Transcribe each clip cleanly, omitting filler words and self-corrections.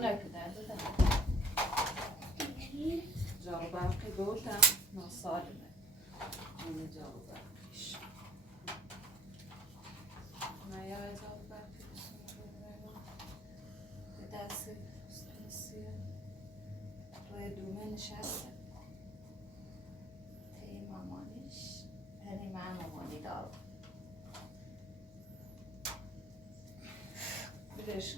نکده عزیزم جارو برقی گوتم ناسالمه اون جارو برقیش نیا جارو برقی به دست سیه روی دومه نشسته تی مامانیش هنی من مامانی دارم بدش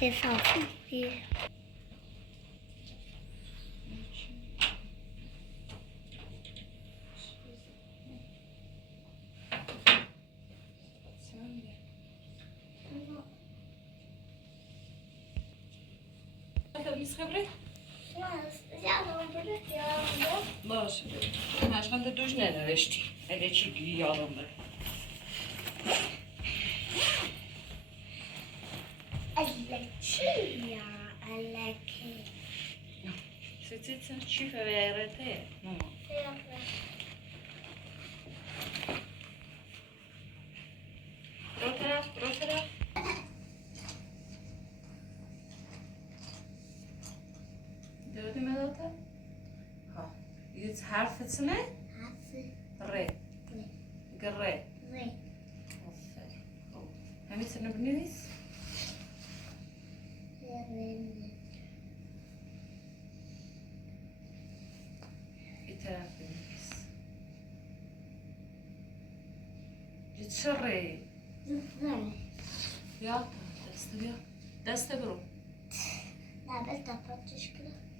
C'est sorti. باشه مشغل دوش ننوشتی اگه چی بی یادم بره Alekcia, aleki. C'est ci fa verete no رو طرف جيت حرف سنة ري قري همي سنة بنيس إتاف بنيس جيت شري يا دست برو لا بس تفضل كده لا دست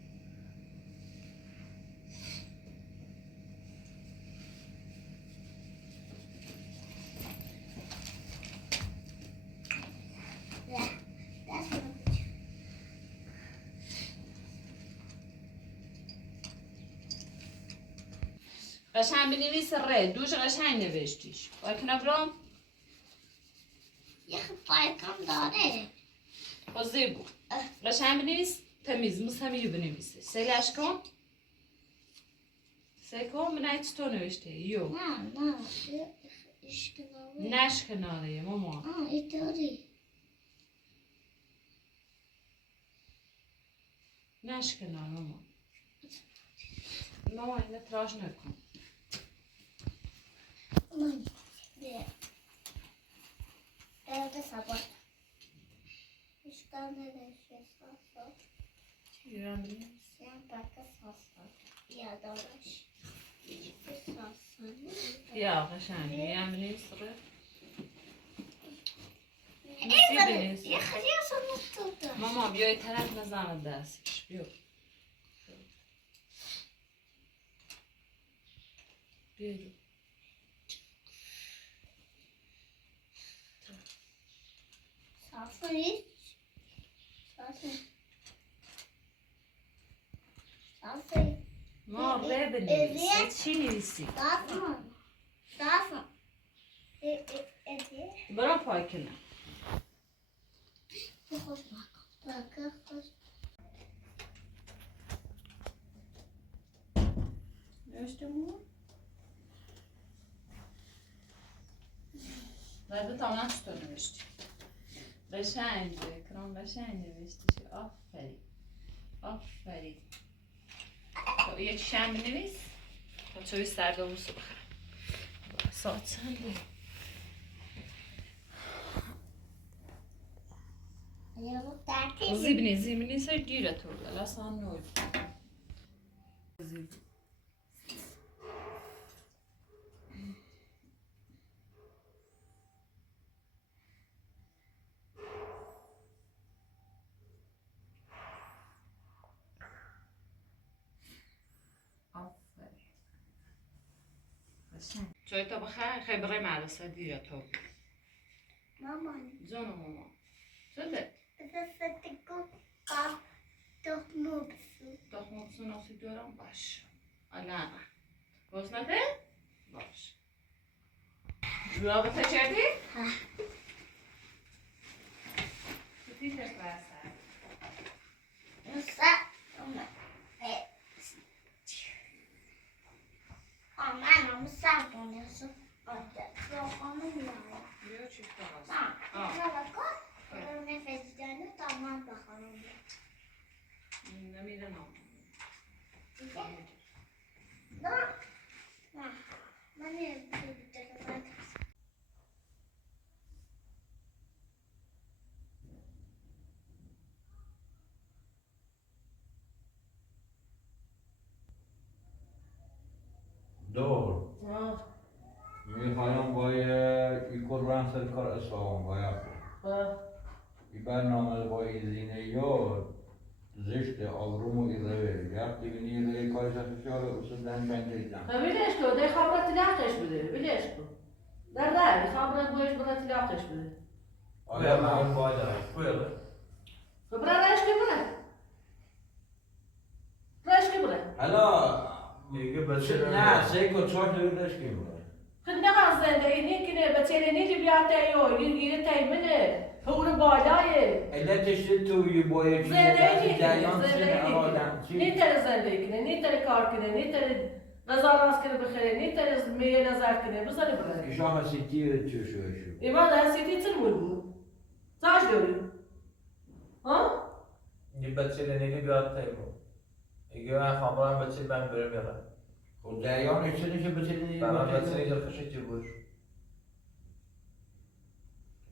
قشنگ بنویس ره دوش قشنگ نوشتیش باید نبرم یه خیلی کم داره بازی بود قشنگ بنویس تمیز مستمیل بنویسه سیلش کن سیکن من تو نوشته یو نه اشکناره نش کناره ماما اینطوری نش کنار ماما اینه تراش نکن من ده sabah اشکال نداره ساسا چیرم بنویس sen bakka sasla yadavaş sasla یا قشنگ هم بنویس ره یه خیلی اصلا نتوده ماما بیای طرف نزنم دستش بیا بیا sasla hiç sasla ما ره بنویس چی نویسی sasla برام پای کنم خوش bakka خوش نوشته مون بعد تا چطور نوشتی قشنگ کرام قشنگ نوشتی آفرین خب یک شم بنویس تا توی سرده بوسو بخرم ساعت چنده زیبنی سر دیره تو لسان نوی چای تا بخیر خیلی برای مدرسه دیره تو مامان جانو ماما شده Sesatiko kap tohmupsu. تخم ناسی دارم باش الان باز نده باش رابطه کردی؟ ها کتی تفرسه Musa ona Aman Musa bonusu. Orada programım var. بیا چی تو Ha. Bak. Nefeslerini tamam bakalım. نمیره نام Da. Ha. Ben ne yapacağım? دور میخوایم با ایکور برن سر کار اصفهان باید این برنامه با ایزینه یا زشت آبروم و ایره یک دیگه نیره کارش افشار اصول دن بند ایزن بلش کن ده خبرت تلاقش بده بلش کن در خبرت باید برای تلاقش بده آیا من باید بله خبره رایش که بره رایش که بره حالا میگه بچه نه سیکو چاک نویدش که بره خد نقص زنده اینی که بچه نیلی بیاته یو یه تایمنه هون بالایه علتش توی باید زندگی نیتر زندگی کنه نیتر کار کنه نیتر غذا راست کنه بخیره نیتر میه نظر کنه بزنه بره کشاه سیتی چو شو ایمان در سیتی چل بود زاش داری ها؟ یه بچه لنیلی بیاد تایمو میگه من خواهم بچه من برم یارم خود جریان اشتری که بتونی برای بتونی دلخوشی چی باش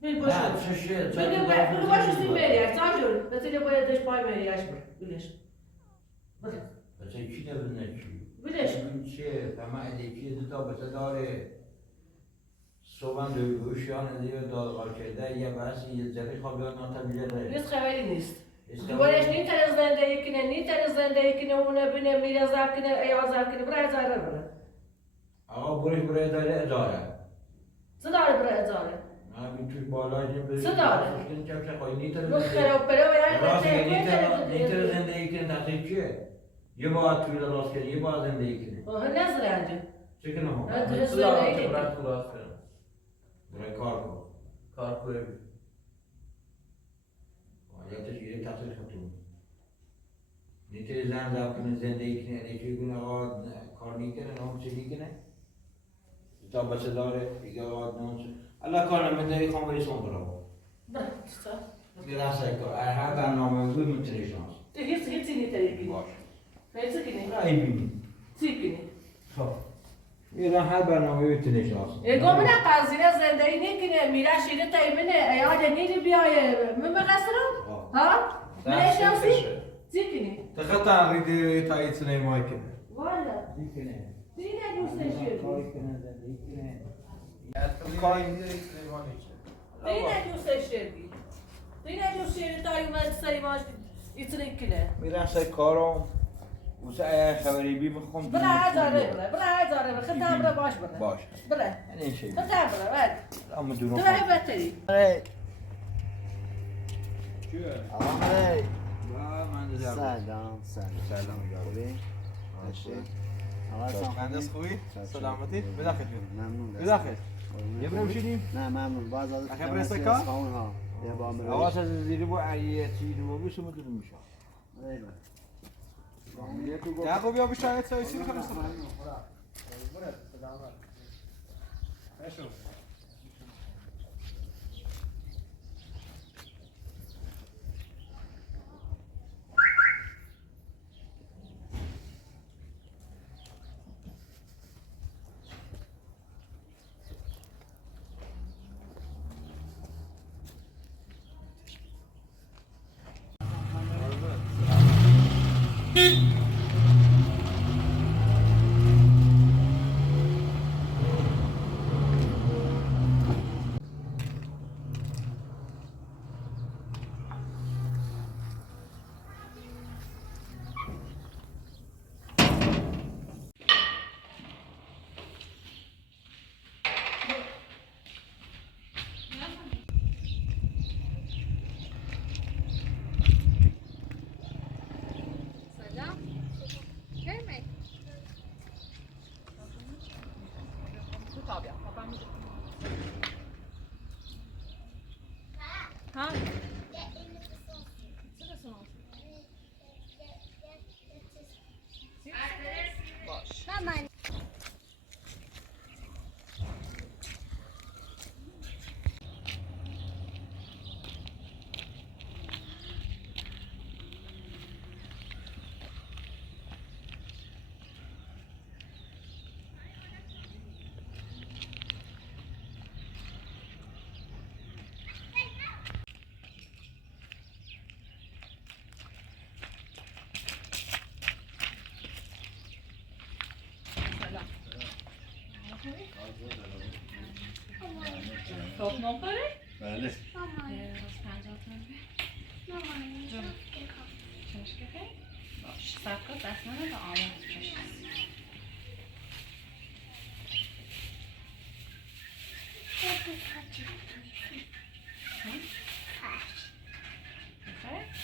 بین نه باشه چشه بگو باشه سیم بریش ساجور بتونی باید دش پای بریش بلش بچه چی داره چی؟ بلش این چیه؟ تمام ادیکی دوتا بچه داره صبح دوشیان دیگه دادگاه کرده یه بحثی یه جری خوابیان ناتبیله داره نیست خبری نیست دوبارش نیتر زنده کنه نیتر زنده کنه اونه بینه میره زر کنه ایازر کنه برای زره بره آقا برش برای داره اداره چه داره برای ازاره؟ نه بی توی بالاش نمیشه چه داره؟ مشکل چه چه خواهی نیتر رو زندگی خراب پره و یعنی راستی نیتر نیتر زندگی کنه تحصیل چیه؟ یه باید توی راست کنه یه باید زندگی کنه نظر انجام چه کنه ها؟ نه چه دارم که برای تو راست کنم برای کار کن کار کوی یادش گیره تحصیل خطون نیتر زن زب کنه زندگی کنه نیتر کنه آقا کار نیکنه نام چه نیکنه تا بچه داره دیگه آقا نام چه الله کار نمیده خواهم بری سون برو نه درسته کار هر برنامه بود میتونی شانس هیچی نیتر کنی باش هیچی کنی ای بینی چی کنی خب ایران هر برنامه میتونی شانس گمونه قضیه زندگی نیکنه میره شیره تایمنه ایاد نیلی بیایه مقصرم ها؟ منشناسی؟ چی کنی؟ دقیقا تغییر تایید سنه مایی کنه والا میکنه دیگه دوستش شدی کاری کنه زندگی کنه کاری سلیمانی چه دیگه دوستش شدی دیگه دوست شدی تا اومد سریماش ایترین کنه میرسه کارم واسه خبری بی بخون بله هزاره بله خدام را باش بله باش بله یعنی این شی خدام را بله اما دورو تو به بهتری آره چیه؟ آره من دزار سلام خوبی؟ باشه مهندس خوبی؟ سلامتی؟ بداخل ممنون بداخل یه برم شدیم؟ نه ممنون باز از اخه برسه کار؟ ها یه با من آواز از زیری با عیتی رو بسو مدر میشه یعقوب یا بیشتر سایسی رو خلاص صبح نخوری؟ بله روز 50 تومن چشم بخیر باش صبر کن دست منو به آموز چشم بخیر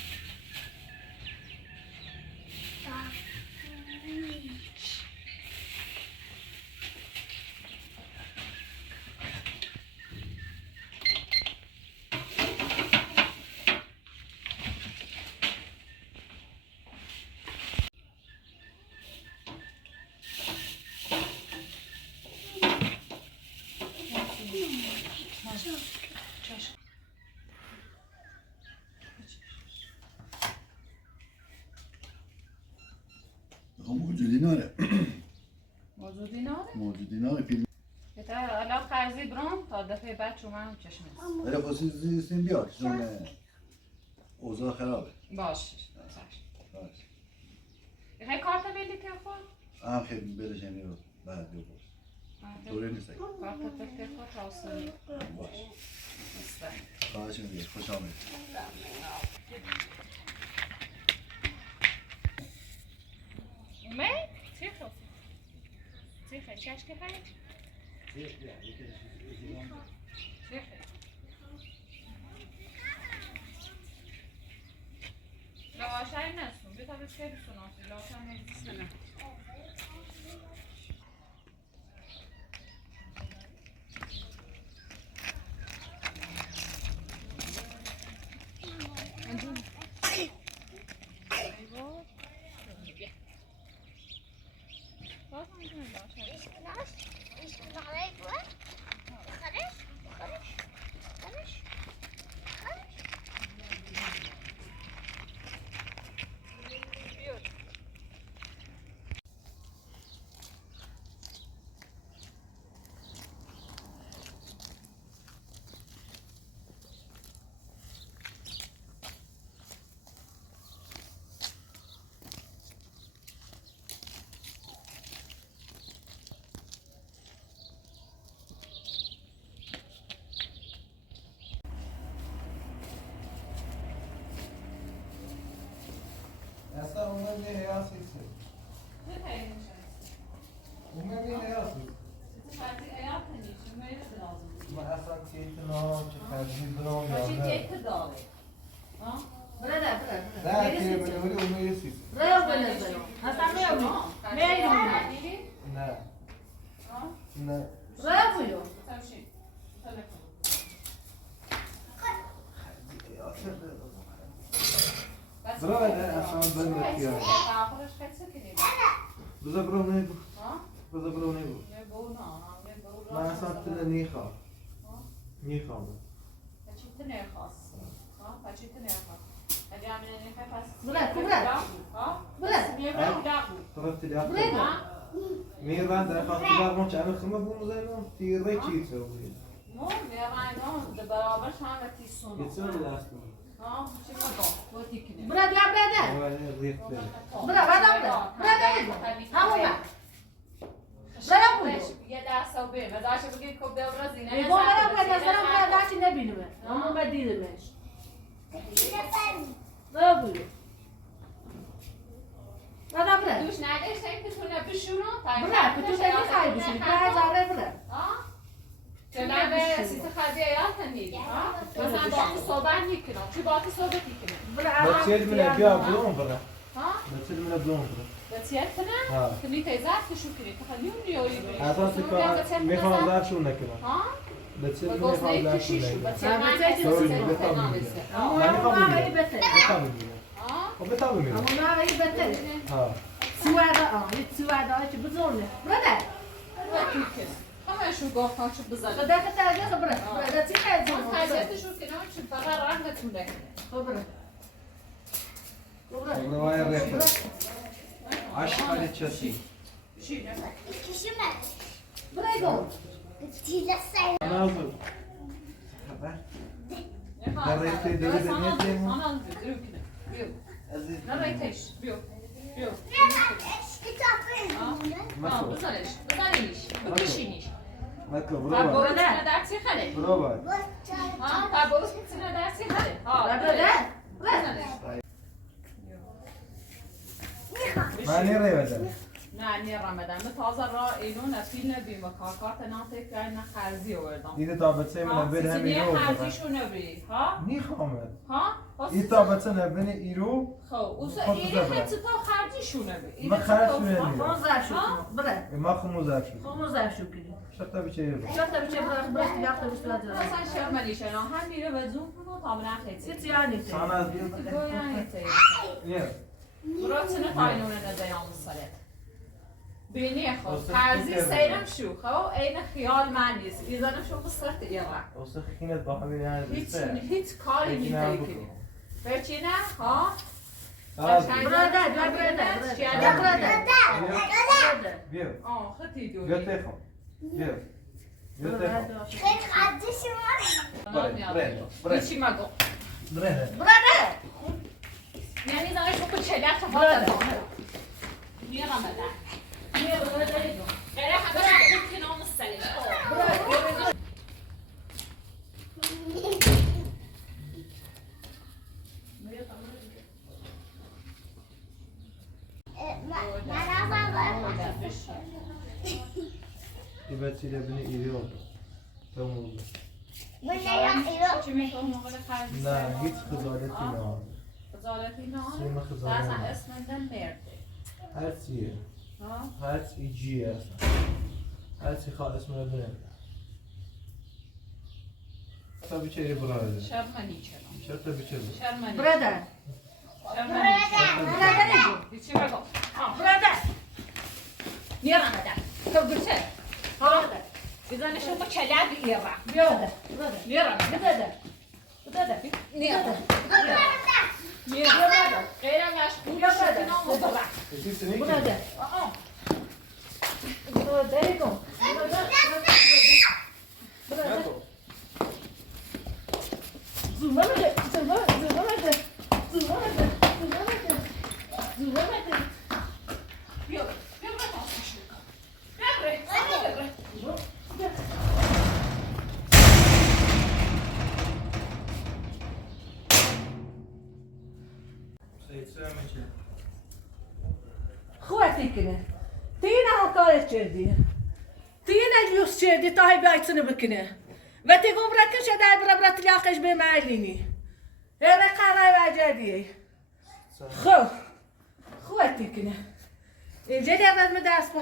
موجودی ناره خرزی برام تا دفعه بعد شما هم چشم است. ولی خصوصی زیستیم بیاد چون اوضاع خرابه. باش. باش. میخوای کارت بده که خود؟ هم خیلی بلشنی رو بعد بیو باش. دوره نیست اگه. کارت بده خود تاوسونی. باش. مستم. خواهش میگه خوش آمد. اومد؟ چی خود؟ چی خود؟ چشم که خواهی؟ چی خود؟ لواشای نستون بیا تا بسکه بسوناسی لواشای نستون Essa uma é assim. Uma é assim. ما اصلا تیتنا چه خرجی برام یاده برده نه که بنوری اون یه سیست ریا بنزدیم اصلا میامون میاییم نه نه ریا بویو برای اصلا بنوری یاده بذار برام نگو بذار برام نگو من اصلا تنه نیخوام نیخوام طرفت داخل میران در خاطر دارم چه امر خمه بومزنم تیره چی تو بود یه دست برده برده ولی ریخت بره همون برم بویو یه دست رو بیم ازش بگید که دور زینه میگم برم بویو برم داشتی نبینمه اما من دیدمش ریا بویو برم برم دوش نداشته این پتونه بشونو برم کتوش نمیخوای بشونی برای زاره برم چنان به سیت خربی ایات نید مثلا باقی صحبت میکنم چی باقی صحبت میکنم بچه من بیا بلون برا بچه من بلون برا بچه کنم که میتیزد که شو کنید تخلیون نیایی اصلا سکا میخوام درشون نکنم بچه من میخوام درشون نکنم بچه من اما نایی بته خب بتابه میرم اما نایی بته سواده یه سواده چه بزرنه برده همه شو گفتم چه بزنه خدا خدا خدا برده چی خیلی اون خیلیتشو کنم چه فقط رنگتون نکنه خب برده روای ریخت عشق چسی برده انا بود در ریخت دوری دنیا دیمون آنان بیو بیو نه ریتش بیو بیو بزنش بزنیش بکشینیش نکو برو برو باید نه درسی خاله برو باید برو نه درسی خاله برده بزنش من نیره بدم نه نی رمضان من تازه را اینو نفیل نبیم و کارکارت نانته که نه خرزی آوردم دیده تا بچه من بده همین رو خرزیشو نبری ها نیخوامد ها این تا بچه نبینه ایرو خب اوسا ایری خیلی تا خرزیشو نبری من خرزشو نمیرم خموزه شو برده ما خموزه شد خموزه شو کنی شتا بچه ایرو شتا بچه برده یافته بشتلا دیدم مثلا شرملیشه نه هم میره به زوم کنه تا من خیلی چی یعنی تی سان از بیرون گویانی تی یه برو چنه تاینونه ندیام سرت بینی خود خرزی سیرم شو خب این خیال من نیست ایزانم شو بسرت ایران اوسه خینت با همین یعنی هیچ کاری میتونی کنی برچی نه ها برده بیا آه خیلی بیا دوری تخم بیا هیچی مگو بره برده یعنی زنش بکن چلت رو برده میارم بدن برده غیره همه رو خود کنام سلیش این بچه بینی ایری oldu. Tamam oldu. چی میکنم آقای خرزی نه هیچ خجالتی نه. خجالتی نه؟ سیم خجالت اصلا نه. اسم من مرده هر چیه. هر چی جیه اصلا. هر چی خواهد اسم رو بینه. تا بیچه ایری برای شرمنی چرا؟ چرا تا بیچه بود؟ شرمنی برده شرمنی چی بگو؟ برده میارم بدن تو گوشه برده بزنشون با کلب ایرم برده میارم برده برده میارم میارم غیرم مشغول شدی نام مطلق برده برده کن برده زومه بده زومه بده زومه بده زومه بده بیا بیا بیا خوبه کنه تینا هم کارت کردی تینا جوز کردی تا هی بیایتسنه بکنه و تی گم رکشه در برابرت لیاقش به معلینی هره قرار وجدی خوب خوبه کنه اینجا لیابد می دست با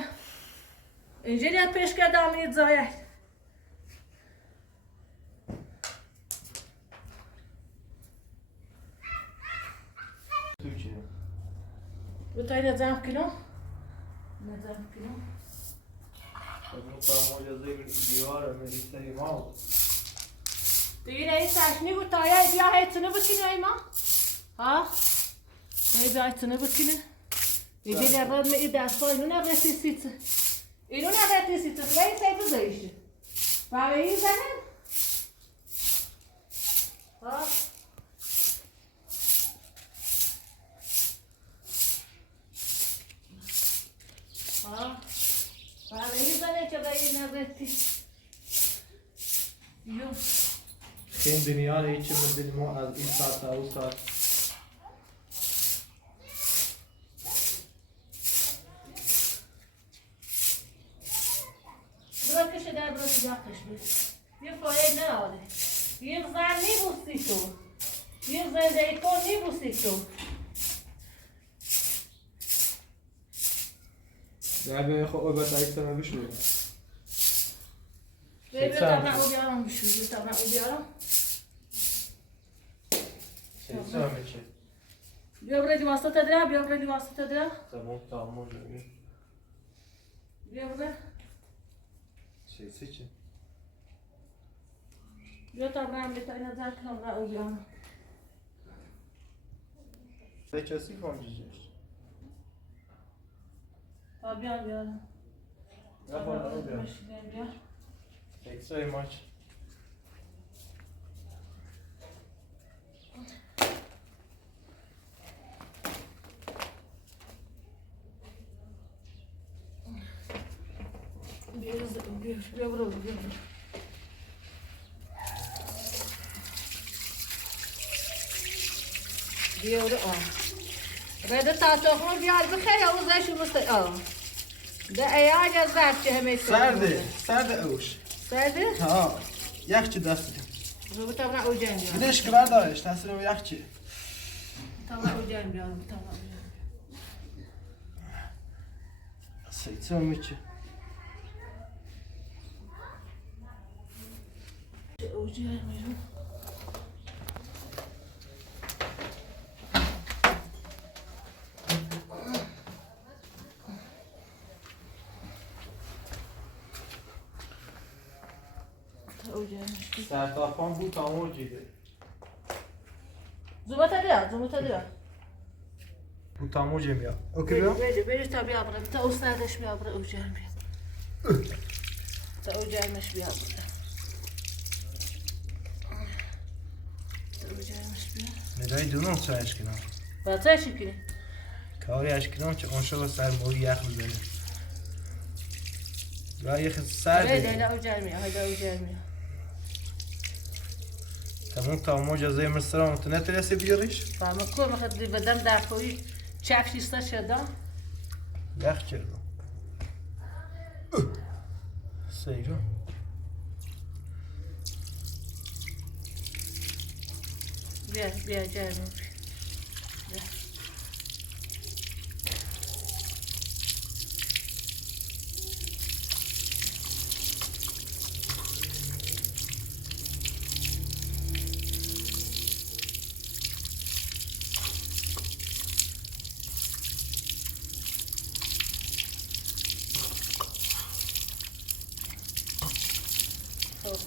اینجا لیاب پیش کرده آمید زاید Türkiye. بتایی نظام کنم نظام کنم Bu tam yazıyı bir diyor ama isteğim al. دیگه این سشنی بود تایه بیا هیتونه بکنه ایما ها بیا هیتونه بکنه اینجا لیابد می دست با اینو نرسیسیت اینو نرسیسیت خیلی سیب بزایشه برای این زنم ها ها برای این زنه که باید نرسی یو Kim dünyanın için mi az ilk saatte o saat. برو کشه در برو سیاقش بید یه فایه نراده یه زن نیبوستی تو یه زنده کن نیبوستی تو Ya ben o batayı sana bir şey. بیا تا او بیارم بشو بیا تا او بیارم Sen için. بیا بردی واسطه درا بیا بردی واسطه درا Tamam oldu. بیا برد Şey için. بیا تا برم بیا تا این نظر کنم را او بیارم Seçesi koncuyuz. تا بیارم بیارم Ne yapalım ya? بیا Seçsey maç. بیا برو بیا بیا برو رده تا تخمون بیار بخیر او زشو بسته ده ایاج از رفت چه همه Serde اوش. سرده؟ Ha. Yakçı dastı. رو بتابنا او جنگ بیارم Bir de şıklar da işte tasarım yakçı. بتابنا او جنگ بیارم بتابنا او جنگ Seçsem için. او جنگ بیارم او جنگ Sertafan bu tam olcuydu. زومتا دیا زومتا دیا Bu tam olcuyum ya. بری تا بیا برم تا او سردش بیا برم او جنگ بیارم تا او جرمش بیا بوده او جرمش بیا ندای دونم چه اشکنم با چه شکنی؟ کاری اشکنم چه آنشا سر موری یخ بزنه و یخ سر لیلا او جرمیه هایده او جرمیه تمام تا ما جزای مصر هم تو نترسی بیاریش؟ فهمه کل مخدری بدم دفعی چفشیسته شده یخ کردم سیرو بیا جرمی بیا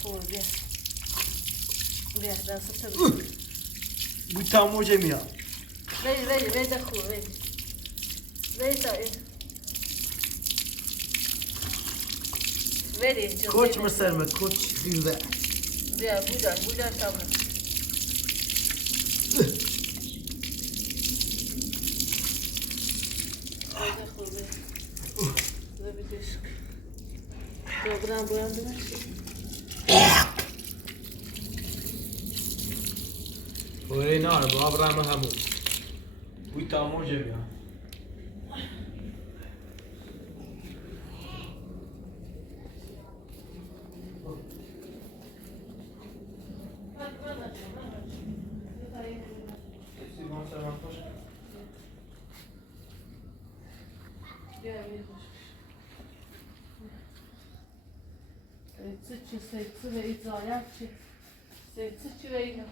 خوب بیا دست تو بوی تا موجه میاد وید خوب وید تا این وید کوچ مصر من کوچ خیزه بیا بودن تمام وید خوبه ببیدشک دوبرم بایم بمشی اوه نه با برام همون بوی تا موجه میاد Seytsi ve izayatçı. Seytsi ve yine.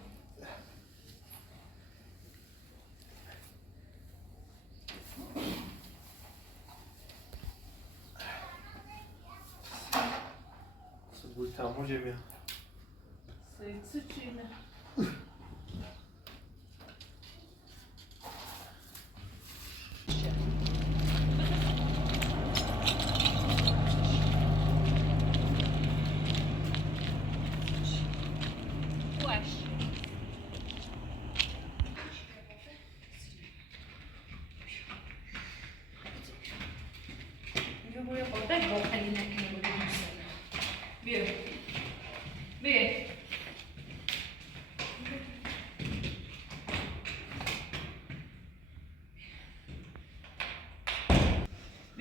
بوی تا موجه میاد Seytsi yine.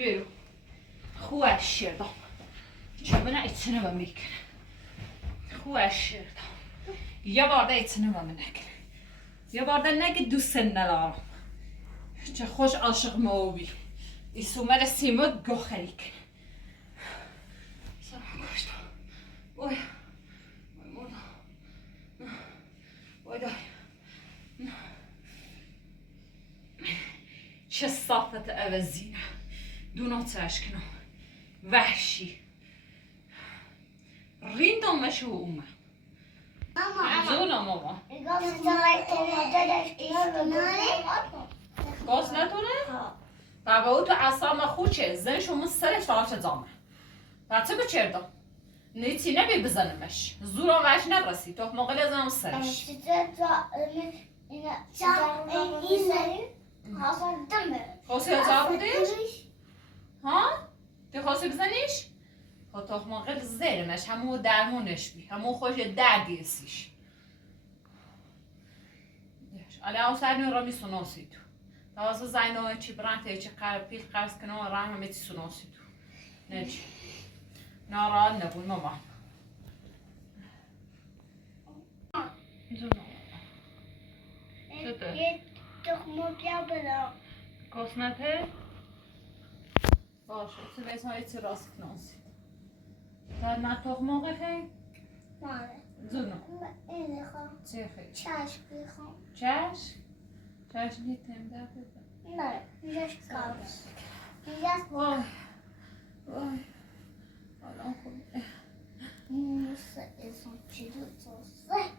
Biro. خوش شدم. چون ایتونه و میکنه. خوش شدم. یه بارده ایتونه و منکه. یه بارده نگه دوست ندارم. چه خوش عاشق موبی. ایسومر سیمت گخری کنه. سرم کشتم. اوی. وای دای. چه صافت عوضینه. دونات اشکنم وحشی ریندم وشو اومه زونم ماما گاز نداره؟ بابا او تو اصلا خوچه زنشو من سرش دارم زامه بچه بچردم نیتی نبی بزنمش زورم وش نرسی تو موقع لازم سرش خواستی ها بودیش؟ ها؟ تو خواستی بزنیش؟ خب تخماقل زیرمش همون درمونش بی همون خوش دردیسیش الان او سر را می سناسی تو تازه زینای چی برانته چی پیخ قرص کنه و راه همه چی سناسی تو نه چی ناراحت نبود ماما یه تخم بیا بدم قسمته؟ باشه تو بیت های چی راست کناسید در من تخماقه خیلی؟ ماله زونو این بخوام چه خیلی؟ چشم بخوام چشم؟ چشم نیتیم در بده نه اینجاش کارش اینجاش وای وای حالا خوبه موسه ازم چی دو توسه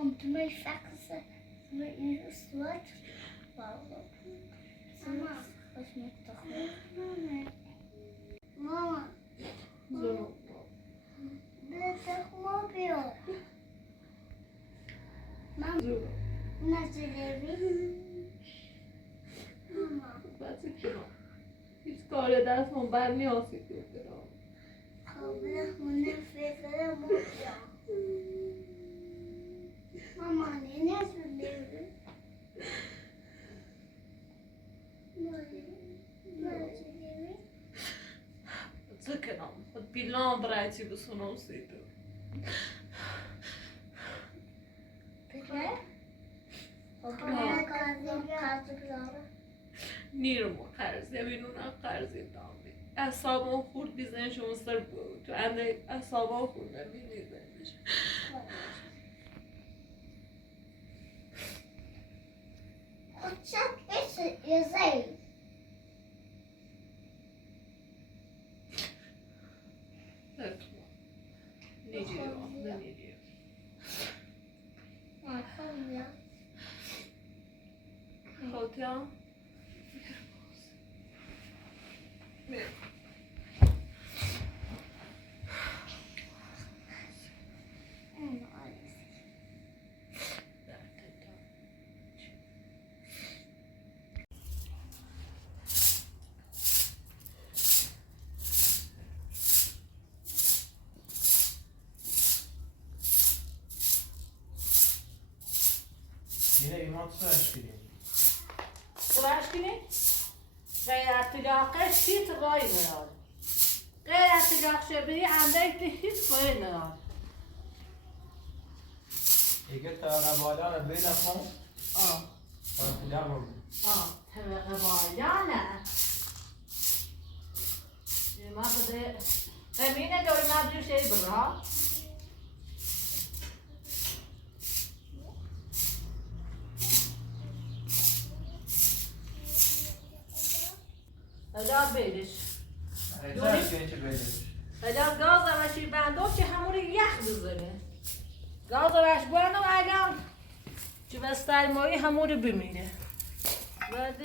Komt mij faxen met een soort. Mama, was met toch Mama, blijf toch mobiel. Mama, naar de levi. Mama, بچه کنم هیچ کار دستم بر نیاسید کنم قبل خونه فکر موبیل. Mama, ne söylüyorsun? بچه کنم خود بیلان برایتی بسونم سیدو Peki? Okula kazıkları. نیرمو قرض بینون قرضی دامی اصابم خورد بیزنش اون سر بود تو انده اصابم خورد نمیدیزنش Uçak yüzey. نکنم نیجیرم نمیدیم Bakalım ya. خاطرم Yine iman tutar gibi. سرش کنی؟ غیر اتلاقه شیط غای نراد غیر اتلاق شبری انده تی هیچ غای نراد اگه تا بالا رو بین خون فرقیده رو طبقه بالانه ما بده امینه دوی مدرو شی برا ادا بیدش Recep genç belir. ادا گاز وشی بندو که همون یخ بزنه گاز وش بانو الان چه بستر مایی همون بمیره بعد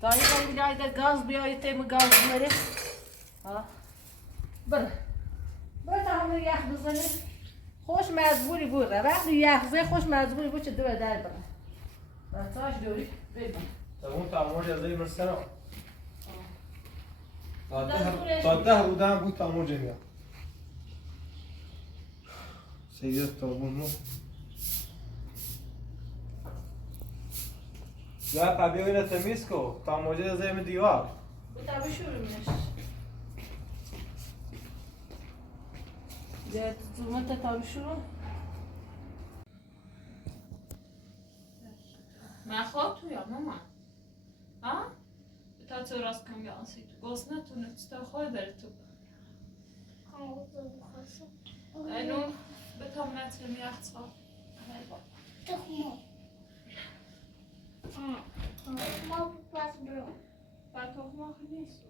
تایی بایی بیایی گاز بیایی تیم گاز بره بره تا همون یخ بزنه خوش مزبوری بوده وقتی یخ زه خوش مزبوری بود چه دو در بره تاش دوری ببین اون تمام جزایی مرسنا. تا بودم بود تمام جمعه. سید تابون مو. یا قبیه اینه تمیز کو تمام جزایی من دیوار. Bu tabi şurummuş. ده tutulma da tabi şurum. من خواب توی مامان ها؟ تا تو راست کن یا آسی تو گوز نتونه تا خواه بره تو اینو به تام نتونم یخت خواب Tohmu. Tohmu pas bro. با تخم آخه نیست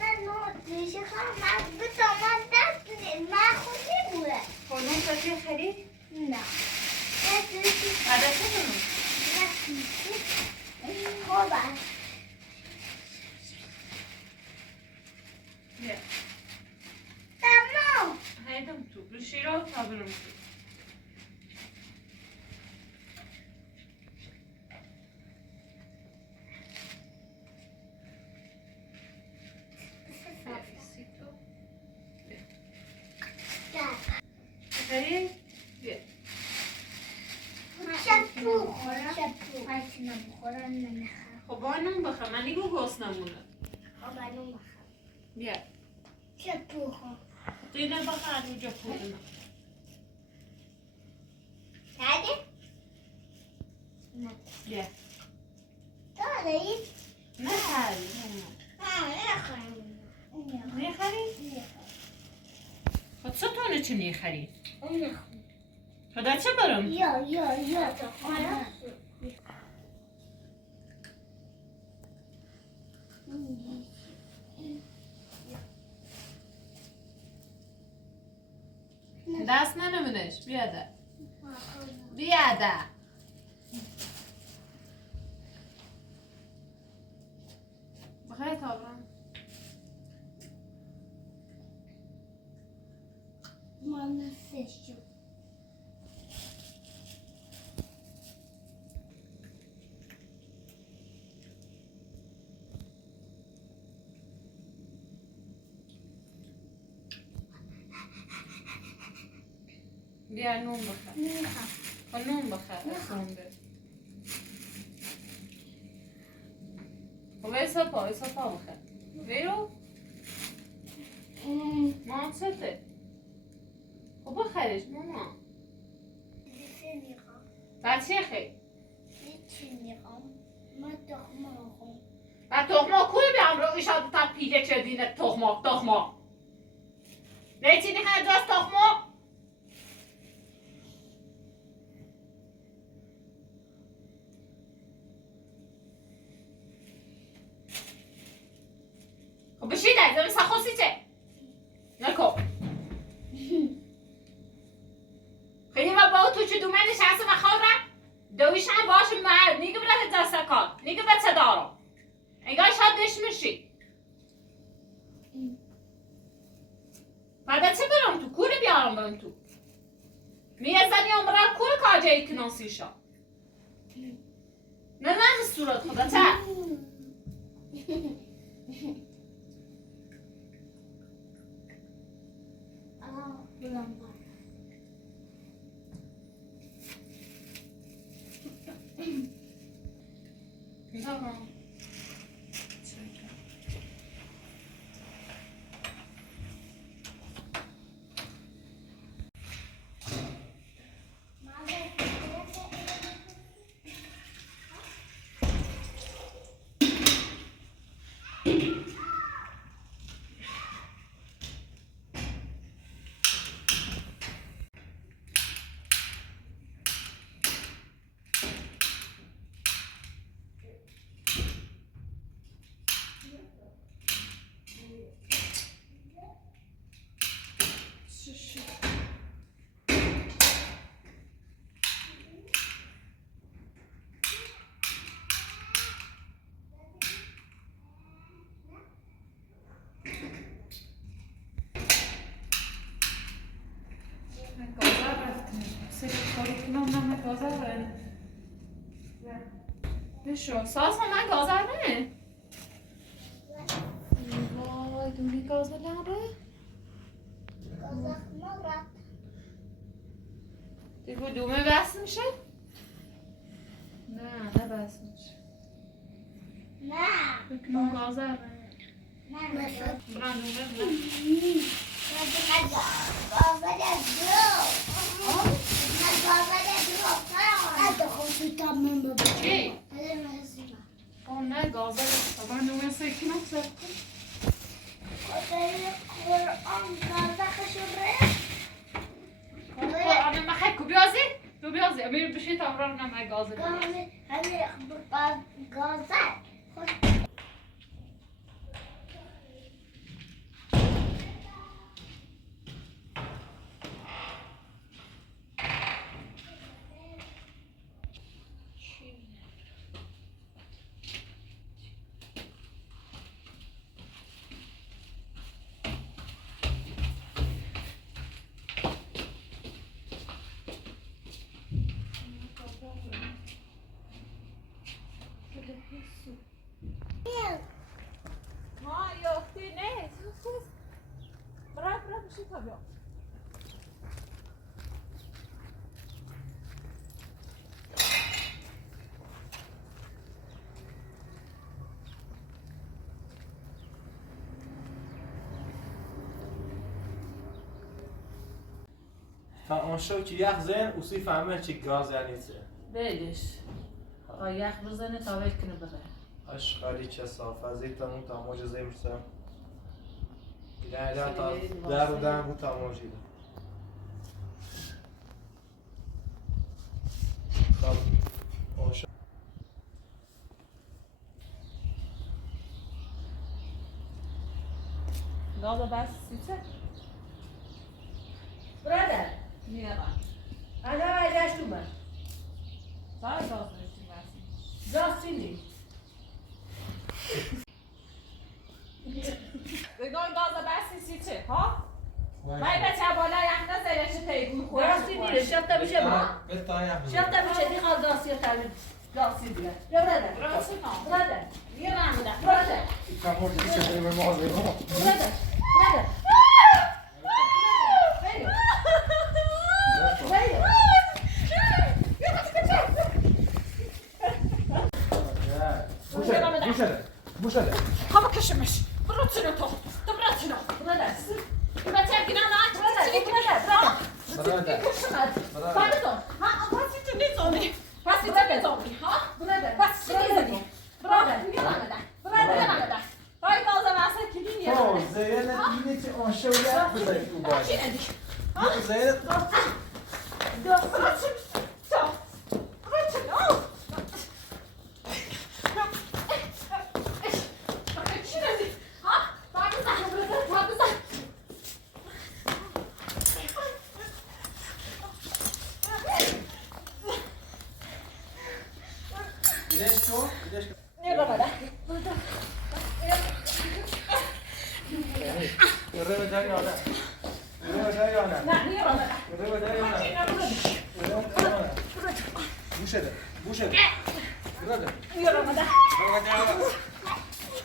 نه میشه خواهم به تمام دست نید من خودی بوده خانم کسی خرید؟ نه نتونی عدسه کنم خوب بیا تمام هیدم تو بشی رو تا برم تو خرید؟ بیا شپو خورم شپو هرچی نمیخورم نمیخورم خب با نون بخواه من نیگو گوست نمونه خب الان بخورم بیا شپو خورم دینه بخواه رو جا خودم کردی؟ نه بیا داره نه خرید نخورم میخرید؟ خب چطونه چه نیخرید؟ نخورم خدا چه برم؟ یا دست ننمونش بیاده بیاده بخیر تابرم من سشو بیا نون بخیر نمیخوام نون بخیر سونده خب ایسا پا بخیر بیرو مام سته خب بخیرش ماما چی میخوام بچه خیلی چی میخوام من تخمه میخوام و تخمه کوی بیام رو ایشا دو تا پیله چه دینه تخمه نیچی نیخه جاست تخمه خب بشیده زمین سخوصی چه نکو خیلی و با تو چه دومه نشسته و خوره دویشن باش مرد نیگه برد دست کار نیگه به صدارم انگاه شاد دش میشی بعد چه برم تو کوری بیارم برم تو میزنی هم برم کوری کاجه ای کناسی شا نه صورت خدا چه Tamam. بشو ساس من گازر نه وای دومی گازر نره دیگه دومه بس میشه؟ نه بس میشه نه بکنم گازر نه برم دومه چی؟ نه گازر برم دومه سکنم سر قرآن مخکو بیازی؟ تو بیازی امیر بشی تا برام نمه گازر ما یاختی نه برای بشی تا بیام اون شو که یخ زن اسی فهمه چی گاز یعنی چه بلش یخ بزنه تا ول کنه بره اشغالی چه صافه زیتون اون تاموج زیمرسم نه تا در و در بود تاموجی ده خب اون شو گازه بس سیچه برادر انا عايزاش تومر صار گاز داشتی بس زاستینی بگاه گاز بسی سی چه ها؟ مای بچه بالا یخ نزده چه تیگون خوره زاستینی شفته میشه ما بتایم شفته میشه دی خال زاستی تامی زاستی دیگه یا براده براسه نام براده یه رمده براده تموم دیگه چه به ما براده براده ویو ویو بوشله هوا کشمش براتونو تو براتونو براده بچه گینا نه براده پاردون ها پاسی تو نیزونی پاسی تو نیزونی ها براده پاسی تو نیزونی براده یه رمده های گاز واسه کلین یه رمده زیرت اینه که آن شویت بزنید تو باید چی ندی؟ زیرت براتون تو براتونو چی ندی؟ ها؟ باید بزن دیدش تو؟ یه رمده یره به داری آنه یره به داری آنه نه یه رمده یره به داری آنه یره به داری آنه بوشله براده یه رمده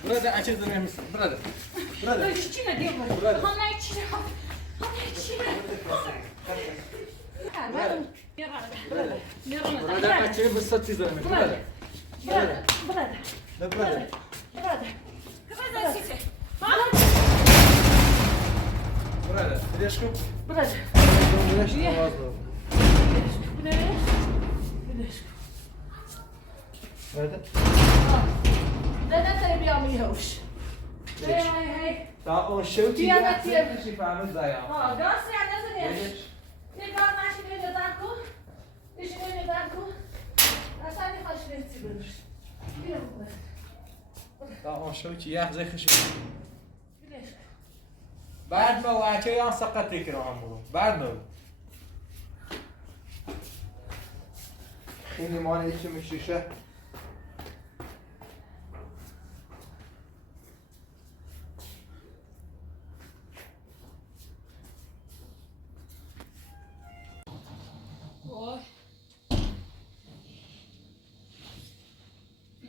براده اچه دنیا میسن براده چی ندی؟ براده هم نه چی ندی؟ یه رمده براده اچه بسات چیز دارم براده براده براده نه براده براده براده دیدش کن براده دیدش آواز دار براده داده تایی بیام یهوش تا اون شوتی بیا یه بیا. چیزی فهمید زایم داستی ندازه نیش دیدش یه گاز ماشینه دادن کن بشینه دادن کن اصلا نیخواش نهتی بروش بیرم بود تا اون شوتی یه زی خشی بیرش بعد ما واچه یا سقط تکرار هم بعد ما این لیمان ایچه میشیشه وای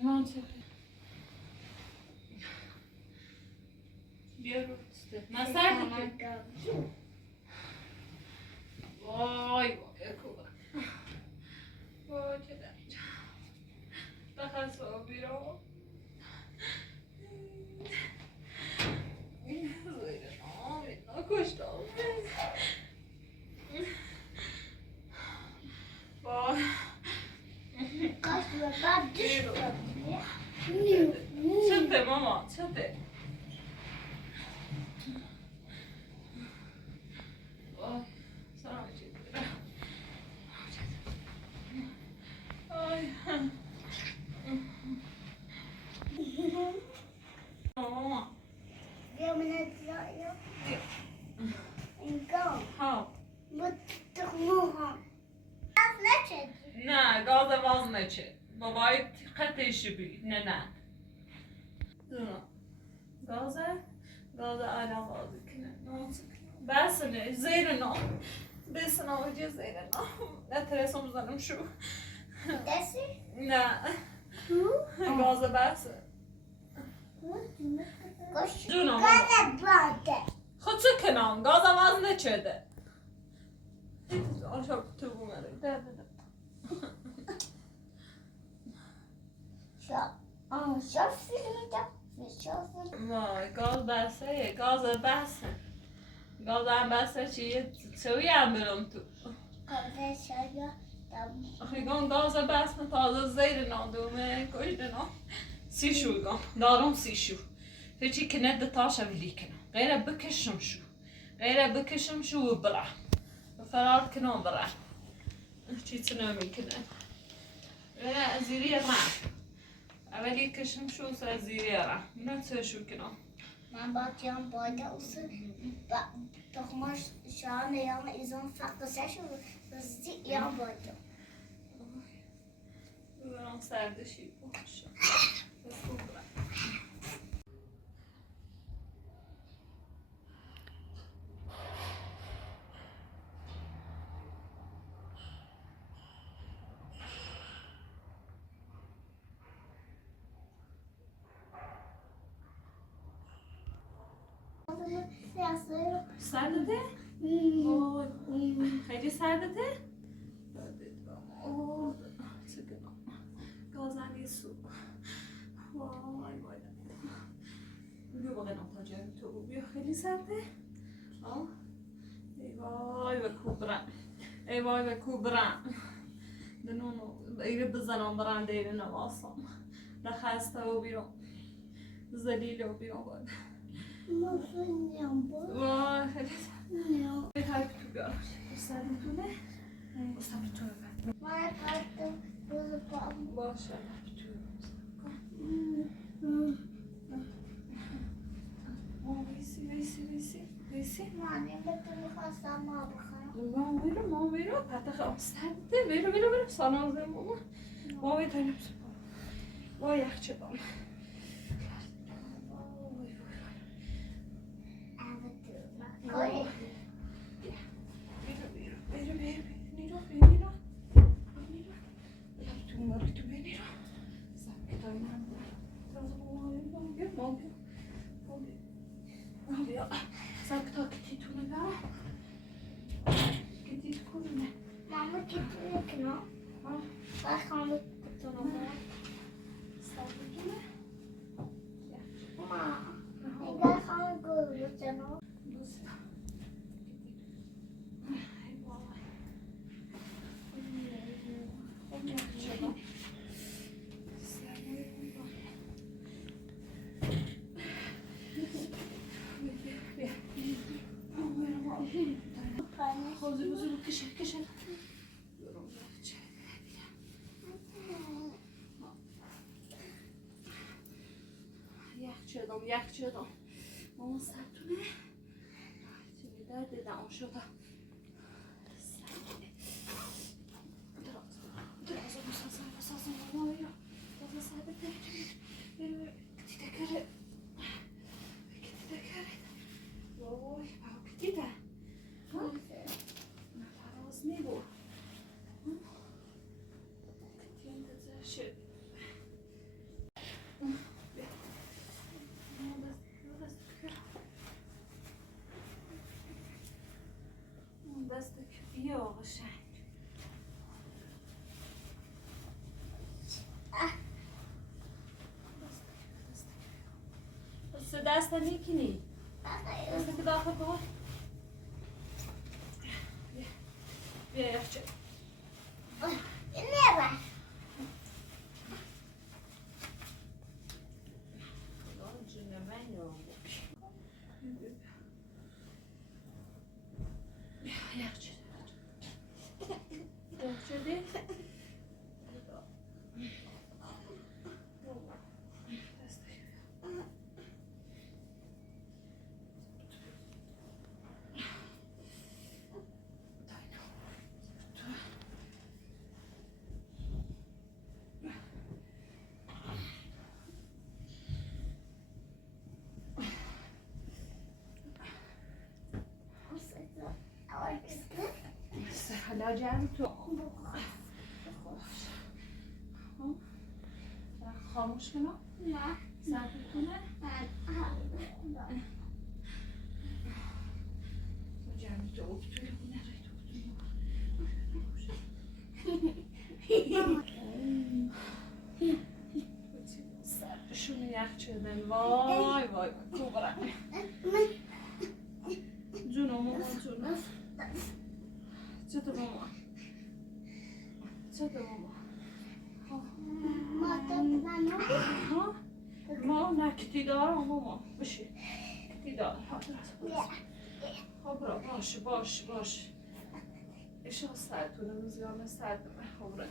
منطقه بیا رو من سر دیگه وای کوبا وای چه درد بخواست با بیرون زیر نامید نکشتم وای کاش به بعد دش چپه ماما چپه وای سلام چی ماما بیا من ازایم اینگاه ها متخموها از نشد نه گاز باز نچه بابای قطعش بی نه گاز آلا بازی کنه بس نه زیر نام بس نام جه زیر نام نترسم بزنم شو دستی؟ نه گاز بس کاش جونم گاز باده خود چه کنم گاز باز نچده آشا تو بومره ده شافی شافی وای گاز بسه گاز هم بسه چیه چوی هم برم تو کاز شایا آخه گاز بسه تازه زیر نادومه کشته نام سی شو دارم سی شو هیچی که ند تاشا ولی کنم غیره بکشم شو و برا فرار کنم برا چی تنامی کنم غیره زیری را اولی کشم شو سر زیری را نه چه شو کنم من bakıyorum boyda usu dokmaş şu an yanı izon farklı seçim hızlı yan boyda. برام سردشی باشه خوب برم. سردته؟ خیلی سردته؟ اوه چقدر گازنی سو وای وای بیا باقی نمتاجم تو بیا خیلی سرده ای وای و کوبرم ای وای و کوبرم دنونو ایره بزنم برم دیره نواسم دخسته و بیرم زلیل و بیرم باید وای خیلی سرده بهتر که تو بیارم سرده تونه سرده تونه من کارتم روز پام. باشه ویسی من بتونی خواستم ما بخورم. ما ویرو پتخ آستنده ویرو سانازه ما ویتونیم سپار ما یخچه بام کاری. Mamma gitti kino. Var kan vi Ma, jag kan gå ut nu. کشن یخ چدم ماما سرتونه چیزی درد دیدم شده دراز بسازم ماما بیرو بازا سرده بیرو کتی دکره وای بابا کتی ده نفراز نیبو کتی انتظار شد دستك بیا قشنگ دست میکنی دست داخل کن بیا یخچه Ne var? یخچه دی حالا جمع تو خاموش کنم Ne? سرتونه جمع تو اکتوری بونه سرشون یخچه دن وای وای کوبرم جونو ماما جونو چطور ماما ها ما نه کتی دارم ماما بشی کتی دارم ها برا باش ایشان سرتونه مزیانه سردمه ها برا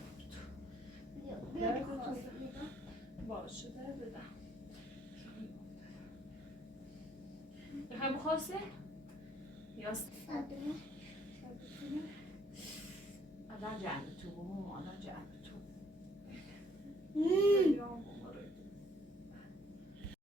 باشه در بدم بخواسته؟ یاست فاطمه الان جعل تو الان جعل تو